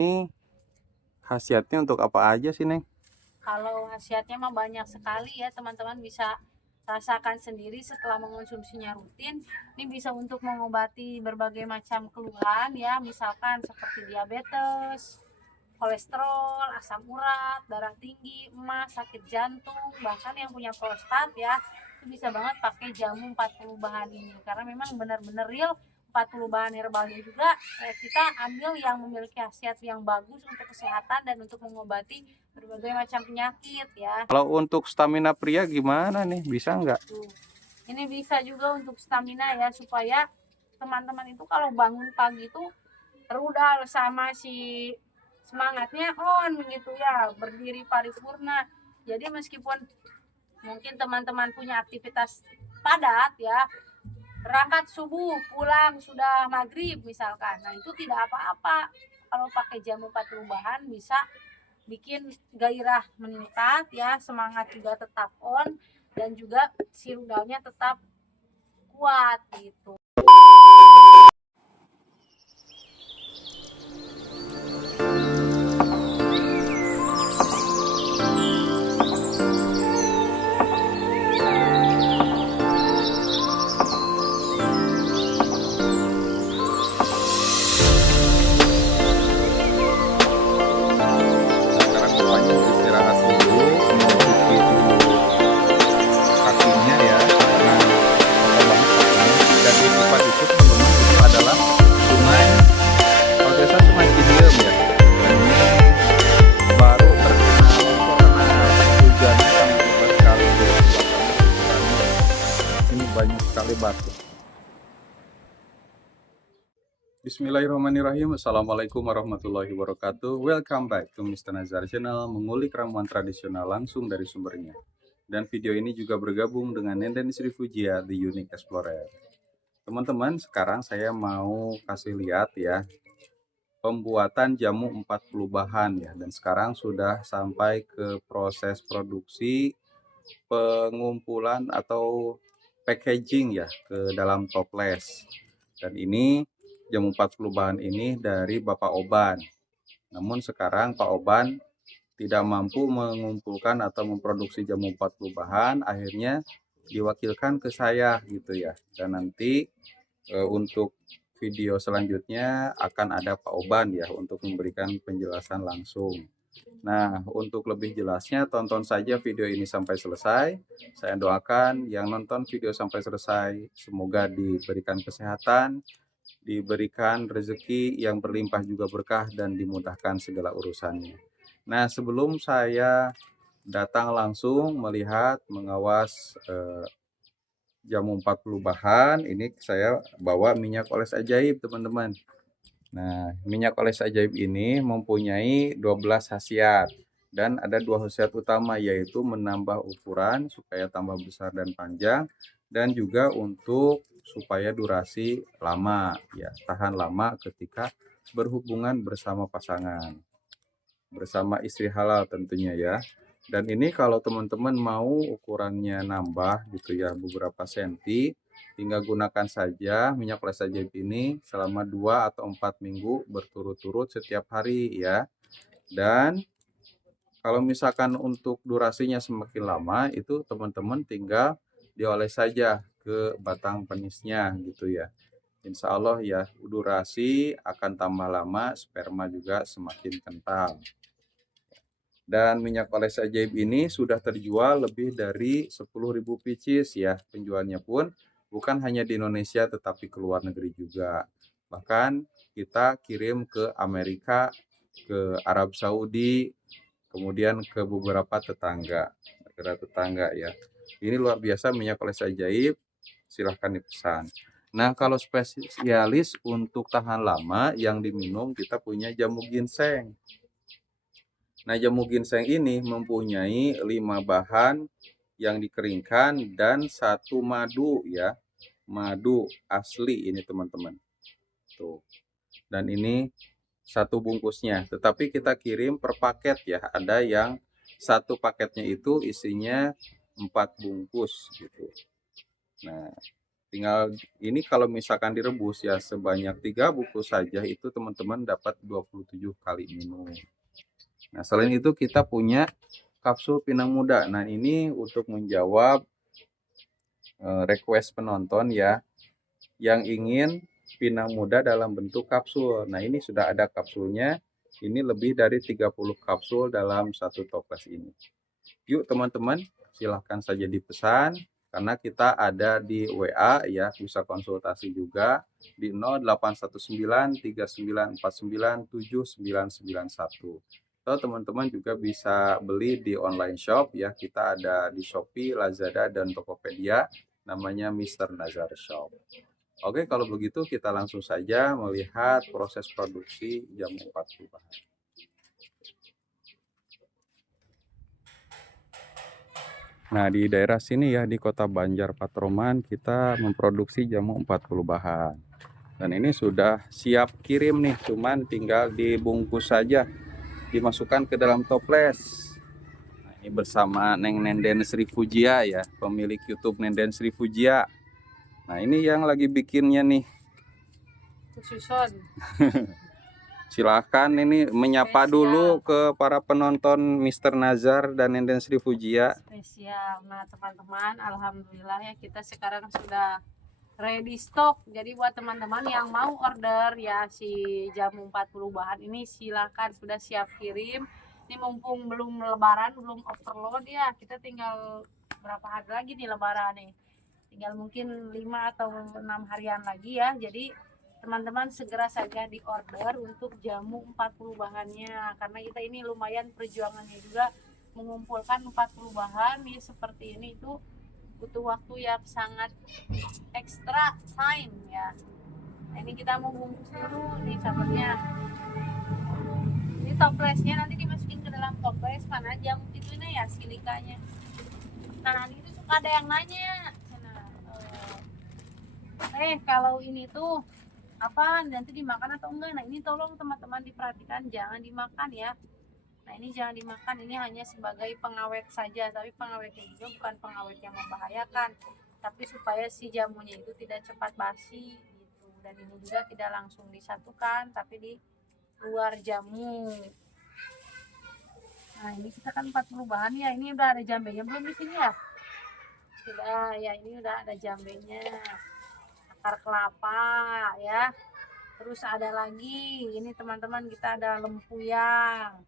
Ini khasiatnya untuk apa aja sih, Neng? Kalau khasiatnya mah banyak sekali ya, teman-teman bisa rasakan sendiri setelah mengonsumsinya rutin. Ini bisa untuk mengobati berbagai macam keluhan ya, misalkan seperti diabetes, kolesterol, asam urat, darah tinggi, emas, sakit jantung, bahkan yang punya prostat ya, itu bisa banget pakai jamu 40 bahan ini karena memang benar-benar real. 40 bahan herbalnya juga kita ambil yang memiliki khasiat yang bagus untuk kesehatan dan untuk mengobati berbagai macam penyakit ya. Kalau untuk stamina pria gimana nih? Bisa nggak? Ini bisa juga untuk stamina ya, supaya teman-teman itu kalau bangun pagi itu rudal sama si semangatnya on gitu ya, berdiri paripurna. Jadi meskipun mungkin teman-teman punya aktivitas padat ya, berangkat subuh pulang sudah maghrib misalkan, nah itu tidak apa-apa. Kalau pakai jamu 40 bahan bisa bikin gairah meningkat ya, semangat juga tetap on, dan juga si rudalnya tetap kuat gitu. Nah, sekarang bapaknya istirahat dulu, mau cuci dulu kakinya ya, karena kotor banget kakinya. Dan di tempat itu teman-teman itu adalah sungai, kalau biasa sungai Cidiem ya. Dan ini baru terkenal karena hujannya sangat lebat sekali di tempat kami. Di sini banyak sekali batu. Bismillahirrahmanirrahim. Assalamualaikum warahmatullahi wabarakatuh. Welcome back to Mr. Nazar Channel, mengulik ramuan tradisional langsung dari sumbernya. Dan video ini juga bergabung dengan Nenden Sri Fujia, The Unique Explorer. Teman-teman, sekarang saya mau kasih lihat ya pembuatan jamu 40 bahan ya. Dan sekarang sudah sampai ke proses produksi, pengumpulan atau packaging ya ke dalam toples. Dan ini jamu 40 bahan ini dari Bapak Oban. Namun sekarang Pak Oban tidak mampu mengumpulkan atau memproduksi jamu 40 bahan, akhirnya diwakilkan ke saya gitu ya. Dan nanti untuk video selanjutnya akan ada Pak Oban ya untuk memberikan penjelasan langsung. Nah, untuk lebih jelasnya tonton saja video ini sampai selesai. Saya doakan yang nonton video sampai selesai semoga diberikan kesehatan, diberikan rezeki yang berlimpah juga berkah, dan dimudahkan segala urusannya. Nah, sebelum saya datang langsung melihat, mengawas jamu 40 bahan, ini saya bawa minyak oles ajaib, teman-teman. Nah, minyak oles ajaib ini mempunyai 12 khasiat. Dan ada 2 khasiat utama, yaitu menambah ukuran supaya tambah besar dan panjang, dan juga untuk supaya durasi lama ya, tahan lama ketika berhubungan bersama pasangan, bersama istri halal tentunya ya. Dan ini kalau teman-teman mau ukurannya nambah gitu ya, beberapa senti, tinggal gunakan saja minyak oles ajaib ini selama 2 atau 4 minggu berturut-turut setiap hari ya. Dan kalau misalkan untuk durasinya semakin lama, itu teman-teman tinggal dioles saja ke batang penisnya gitu ya. Insya Allah ya, durasi akan tambah lama, sperma juga semakin kental. Dan minyak oles ajaib ini sudah terjual lebih dari 10.000 pieces ya. Penjualnya pun bukan hanya di Indonesia tetapi ke luar negeri juga. Bahkan kita kirim ke Amerika, ke Arab Saudi, kemudian ke beberapa tetangga, negara tetangga ya. Ini luar biasa minyak oles ajaib, silahkan dipesan. Nah, kalau spesialis untuk tahan lama yang diminum, kita punya jamu ginseng. Nah, jamu ginseng ini mempunyai 5 bahan yang dikeringkan dan 1 madu ya. Madu asli ini, teman-teman. Tuh. Dan ini 1 bungkusnya, tetapi kita kirim per paket ya. Ada yang 1 paketnya itu isinya 4 bungkus gitu. Nah, Tinggal ini kalau misalkan direbus ya sebanyak 3 bungkus saja itu teman-teman dapat 27 kali minum. Nah, selain itu kita punya kapsul pinang muda. Nah, ini untuk menjawab request penonton ya yang ingin pinang muda dalam bentuk kapsul. Nah, ini sudah ada kapsulnya. Ini lebih dari 30 kapsul dalam satu toples ini. Yuk teman-teman, silahkan saja dipesan karena kita ada di WA ya, bisa konsultasi juga di 081939497991. Atau teman-teman juga bisa beli di online shop ya, kita ada di Shopee, Lazada, dan Tokopedia, namanya Mr. Nazar Shop. Oke, kalau begitu kita langsung saja melihat proses produksi jamu 40 bahan. Nah, di daerah sini ya, di Kota Banjar Patroman, kita memproduksi jamu 40 bahan. Dan ini sudah siap kirim nih, cuman tinggal dibungkus saja, dimasukkan ke dalam toples. Nah, ini bersama Neng Nenden Sri Fujia ya, pemilik YouTube Nenden Sri Fujia. Nah, ini yang lagi bikinnya nih. Susun. Silahkan ini menyapa Spesial. dulu ke para penonton Mr. Nazar dan Nenden Sri Fujia. Spesial. Nah teman-teman, alhamdulillah ya kita sekarang sudah ready stock. Jadi buat teman-teman yang mau order ya si jamu 40 bahan ini silahkan, sudah siap kirim. Ini mumpung belum lebaran, belum overload ya, kita tinggal berapa hari lagi nih lebaran nih, tinggal mungkin 5 atau 6 harian lagi ya. Jadi teman-teman segera saja di order untuk jamu 40 bahannya, karena kita ini lumayan perjuangannya juga mengumpulkan 40 bahan ya seperti ini, itu butuh waktu yang sangat ekstra time ya. Nah, ini kita mau bungkus dulu nih sahabatnya. Ini toplesnya nanti dimasukin ke dalam toples, mana jamu itu ini ya silikanya. Nah nanti itu suka ada yang nanya, kalau ini tuh apa nanti dimakan atau enggak. Nah ini tolong teman-teman diperhatikan, jangan dimakan ya. Nah ini jangan dimakan, ini hanya sebagai pengawet saja, tapi pengawetnya juga bukan pengawet yang membahayakan, tapi supaya si jamunya itu tidak cepat basi gitu. Dan ini juga tidak langsung disatukan tapi di luar jamu. Nah ini kita kan 40 bahan ya, ini udah ada jambenya belum di sini ya? Sudah ya, ini udah ada jambenya, akar kelapa ya. Terus ada lagi ini teman-teman, kita ada lempuyang,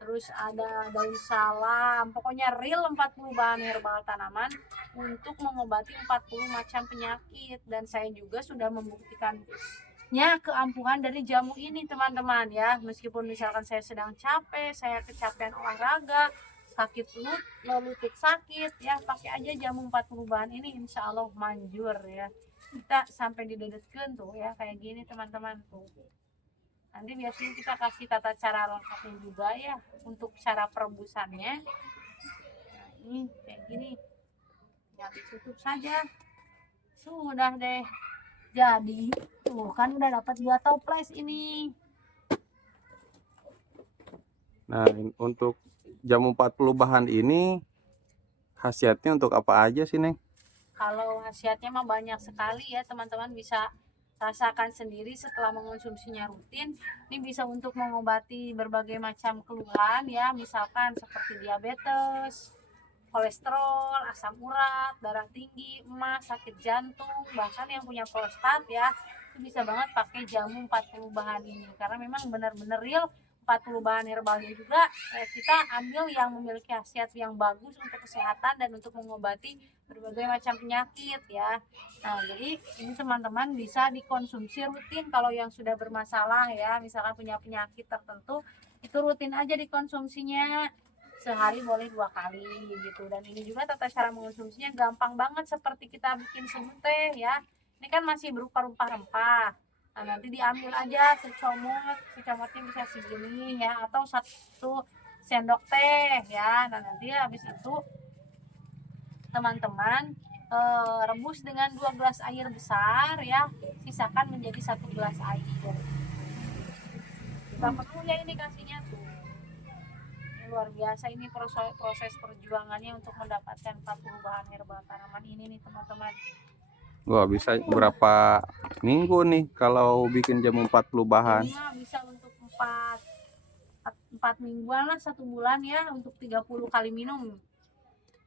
terus ada daun salam, pokoknya real 40 bahan herbal tanaman untuk mengobati 40 macam penyakit. Dan saya juga sudah membuktikannya keampuhan dari jamu ini teman-teman ya. Meskipun misalkan saya sedang capek, saya kecapean olahraga, sakit lutut sakit ya, pakai aja jamu 40 bahan ini, insya Allah manjur ya. Kita sampai didedetkan tuh ya kayak gini teman-teman tuh. Nanti biasanya kita kasih tata cara lengkapnya juga ya untuk cara perebusannya. Nah ini kayak gini, ya ditutup saja, sudah deh jadi. Tuh kan udah dapat 2 toples ini. Nah, untuk jamu 40 bahan ini khasiatnya untuk apa aja sih, Neng? Kalau khasiatnya mah banyak sekali ya, teman-teman bisa rasakan sendiri setelah mengonsumsinya rutin. Ini bisa untuk mengobati berbagai macam keluhan ya, misalkan seperti diabetes, kolesterol, asam urat, darah tinggi, emas, sakit jantung, bahkan yang punya prostat ya, itu bisa banget pakai jamu 40 bahan ini, karena memang benar-benar real 40 bahan herbalnya juga kita ambil yang memiliki khasiat yang bagus untuk kesehatan dan untuk mengobati berbagai macam penyakit ya. Nah jadi ini teman-teman bisa dikonsumsi rutin kalau yang sudah bermasalah ya, misalkan punya penyakit tertentu, itu rutin aja dikonsumsinya, sehari boleh 2 kali gitu. Dan ini juga tata cara mengonsumsinya gampang banget, seperti kita bikin semut teh ya. Ini kan masih berupa rempah-rempah. Nah nanti diambil aja secomotnya bisa segini ya, atau 1 sendok teh ya. Nah nanti habis itu teman-teman rebus dengan 2 gelas air besar ya, sisakan menjadi 1 gelas air. Kita penuh ya ini kasihnya tuh. Ini luar biasa, ini proses perjuangannya untuk mendapatkan 40 bahan herbal tanaman ini nih teman-teman. Wah, bisa berapa minggu nih kalau bikin jamu 40 bahan? Ini mah bisa untuk 4 mingguan lah, 1 bulan ya, untuk 30 kali minum.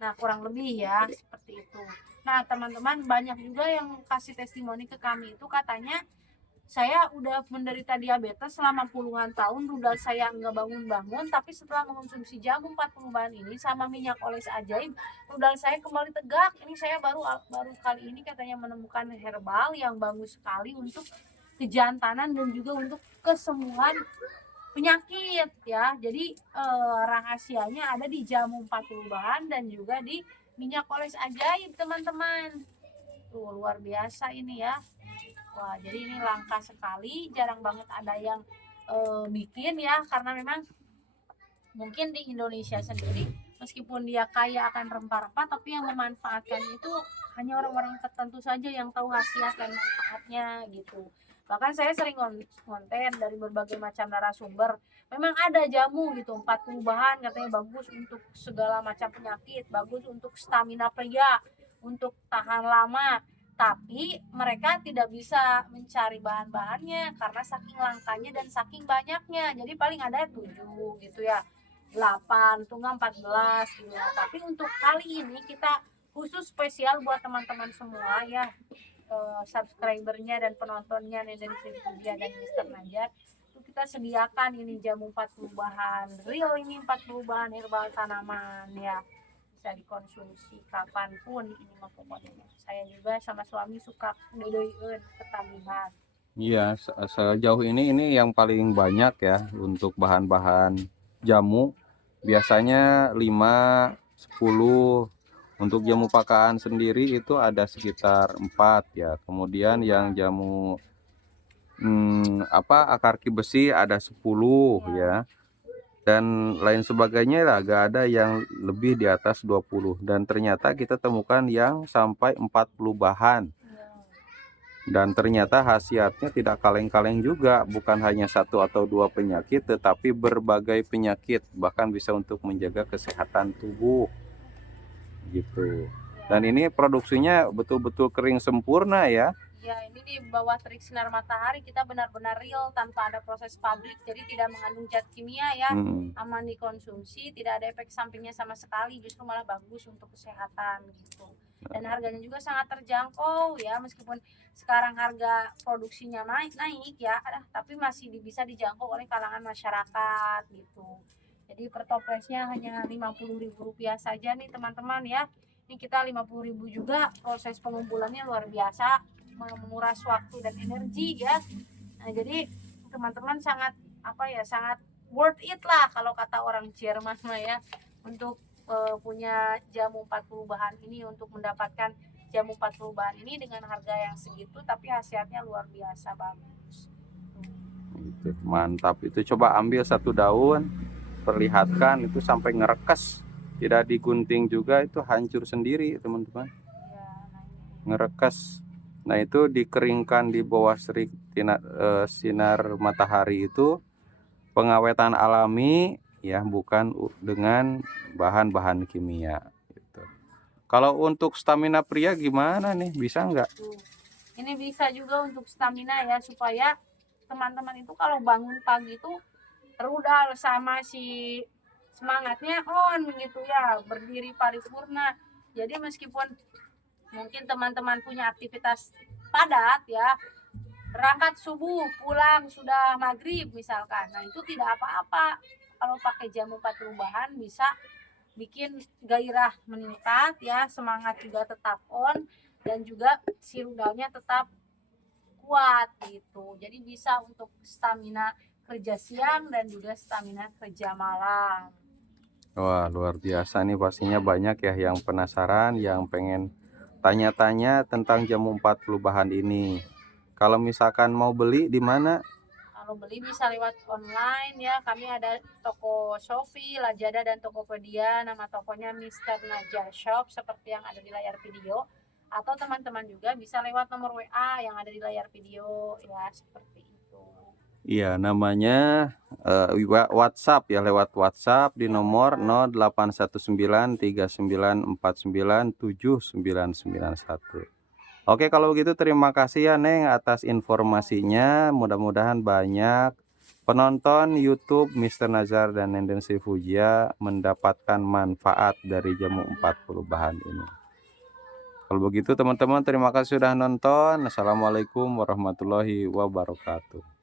Nah, kurang lebih ya seperti itu. Nah, teman-teman banyak juga yang kasih testimoni ke kami itu katanya, saya udah menderita diabetes selama puluhan tahun, rudal saya nggak bangun-bangun, tapi setelah mengonsumsi jamu 40 bahan ini sama minyak oles ajaib, rudal saya kembali tegak. Ini saya baru baru kali ini katanya menemukan herbal yang bagus sekali untuk kejantanan dan juga untuk kesembuhan penyakit ya. Jadi rahasianya ada di jamu 40 bahan dan juga di minyak oles ajaib, teman-teman. Tuh, luar biasa ini ya. Wah, jadi ini langka sekali, jarang banget ada yang bikin ya, karena memang mungkin di Indonesia sendiri meskipun dia kaya akan rempah-rempah, tapi yang memanfaatkan itu hanya orang-orang tertentu saja yang tahu khasiat dan manfaatnya gitu. Bahkan saya sering konten dari berbagai macam narasumber, memang ada jamu gitu 40 bahan katanya bagus untuk segala macam penyakit, bagus untuk stamina pria, untuk tahan lama, tapi mereka tidak bisa mencari bahan-bahannya karena saking langkanya dan saking banyaknya. Jadi paling ada 7 gitu ya, 8 tunggal 14 gitu ya. Tapi untuk kali ini kita khusus spesial buat teman-teman semua ya, subscribernya dan penontonnya Nenden Sylvia dan Mister Najar, itu kita sediakan ini jamu 40 bahan real, ini 40 bahan herbal tanaman ya, bisa dikonsumsi kapanpun ini mah pokoknya. Saya juga sama suami suka dedoikeun ketagihan. Iya, sejauh ini yang paling banyak ya untuk bahan-bahan jamu. Biasanya 5, 10. Untuk jamu pakaan sendiri itu ada sekitar 4 ya. Kemudian yang jamu akarki besi ada 10 ya. Dan lain sebagainya lah, agak ada yang lebih di atas 20. Dan ternyata kita temukan yang sampai 40 bahan. Dan ternyata khasiatnya tidak kaleng-kaleng juga, bukan hanya 1 atau 2 penyakit, tetapi berbagai penyakit, bahkan bisa untuk menjaga kesehatan tubuh gitu. Dan ini produksinya betul-betul kering sempurna ya. Ya, ini di bawah terik sinar matahari, kita benar-benar real tanpa ada proses pabrik, jadi tidak mengandung zat kimia ya, aman dikonsumsi, tidak ada efek sampingnya sama sekali, justru malah bagus untuk kesehatan gitu. Dan harganya juga sangat terjangkau ya, meskipun sekarang harga produksinya naik ya, tapi masih bisa dijangkau oleh kalangan masyarakat gitu. Jadi per toplesnya hanya Rp50.000 saja nih teman-teman ya. Ini kita 50.000 juga, proses pengumpulannya luar biasa, menguras waktu dan energi ya. Nah, jadi teman-teman sangat sangat worth it lah kalau kata orang Jerman mah ya, untuk punya jamu 40 bahan ini, untuk mendapatkan jamu 40 bahan ini dengan harga yang segitu tapi khasiatnya luar biasa bagus. Itu mantap, itu coba ambil 1 daun, perlihatkan itu sampai ngerekes, tidak digunting juga, itu hancur sendiri teman-teman. Ya, Ngerekes. Nah, itu dikeringkan di bawah sinar matahari, itu pengawetan alami ya, bukan dengan bahan-bahan kimia gitu. Kalau untuk stamina pria gimana nih, bisa nggak? Ini bisa juga untuk stamina ya, supaya teman-teman itu kalau bangun pagi itu rudal sama si semangatnya on gitu ya, berdiri paripurna. Jadi meskipun mungkin teman-teman punya aktivitas padat ya, berangkat subuh pulang sudah maghrib misalkan, nah itu tidak apa-apa kalau pakai jamu 40 bahan, bisa bikin gairah meningkat ya, semangat juga tetap on, dan juga si rudalnya tetap kuat gitu. Jadi bisa untuk stamina kerja siang dan juga stamina kerja malam. Wah, luar biasa nih, pastinya banyak ya yang penasaran, yang pengen tanya-tanya tentang jamu 40 bahan ini. Kalau misalkan mau beli di mana? Kalau beli bisa lewat online ya, kami ada toko Shopee, Lazada, dan Tokopedia. Nama tokonya Mister Najar Shop seperti yang ada di layar video. Atau teman-teman juga bisa lewat nomor WA yang ada di layar video ya, seperti itu. Iya, namanya WhatsApp ya, lewat WhatsApp di nomor 081939497991. Oke, kalau begitu terima kasih ya Neng atas informasinya. Mudah-mudahan banyak penonton YouTube Mister Nazar dan Nenden Srivujaya mendapatkan manfaat dari jamu 40 bahan ini. Kalau begitu teman-teman terima kasih sudah nonton. Assalamualaikum warahmatullahi wabarakatuh.